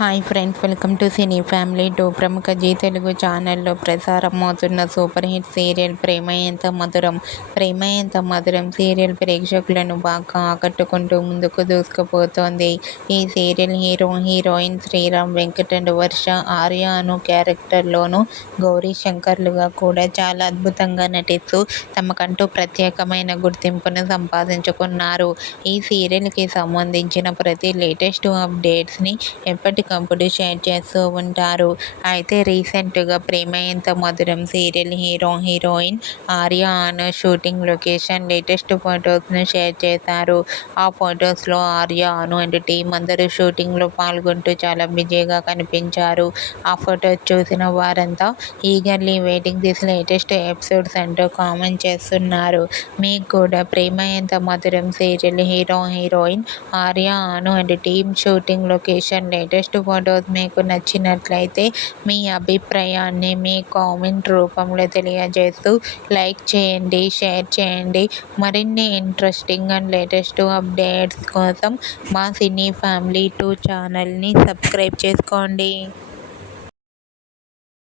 Hi friends, welcome to cine family 2. ప్రముఖ G Telugu ఛానల్లో ప్రసారమవుతున్న super hit serial ప్రేమ ఎంత మధురం. ప్రేమ ఎంత మధురం సీరియల్ ప్రేక్షకులను బాగా ఆకట్టుకుంటూ ముందుకు దూసుకుపోతోంది. ఈ serial heroine Sriram Venkat and Varsha, Arya Anu క్యారెక్టర్లోనూ గౌరీ శంకర్లుగా కూడా చాలా అద్భుతంగా నటిస్తూ తమకంటూ ప్రత్యేకమైన గుర్తింపును సంపాదించుకున్నారు. ఈ సీరియల్కి సంబంధించిన ప్రతి లేటెస్ట్ అప్డేట్స్ని ఎప్పటికప్పుడు షేర్ చేస్తూ ఉంటారు. అయితే రీసెంట్గా ప్రేమ ఎంత మధురం సీరియల్ హీరోయిన్ ఆర్య అను షూటింగ్ లొకేషన్ లేటెస్ట్ ఫొటోస్ను షేర్ చేశారు. ఆ ఫొటోస్లో ఆర్య అను అండ్ టీం అందరూ షూటింగ్లో పాల్గొంటూ చాలా బిజీగా కనిపించారు. ఆ ఫొటోస్ చూసిన వారంతా eagerly waiting this latest episodes అంటూ కామెంట్ చేస్తున్నారు. మీకు కూడా ప్రేమ ఎంత మధురం serial heroine Arya Anu and team shooting location latest photos మీకు నచ్చినట్లయితే మీ అభిప్రాయాన్ని మీ కామెంట్ రూపంలో తెలియజేస్తూ లైక్ చేయండి, షేర్ చేయండి. మరిన్ని ఇంట్రెస్టింగ్ అండ్ లేటెస్ట్ అప్డేట్స్ కోసం మా సినీ ఫ్యామిలీ 2 ఛానల్ని సబ్స్క్రైబ్ చేసుకోండి.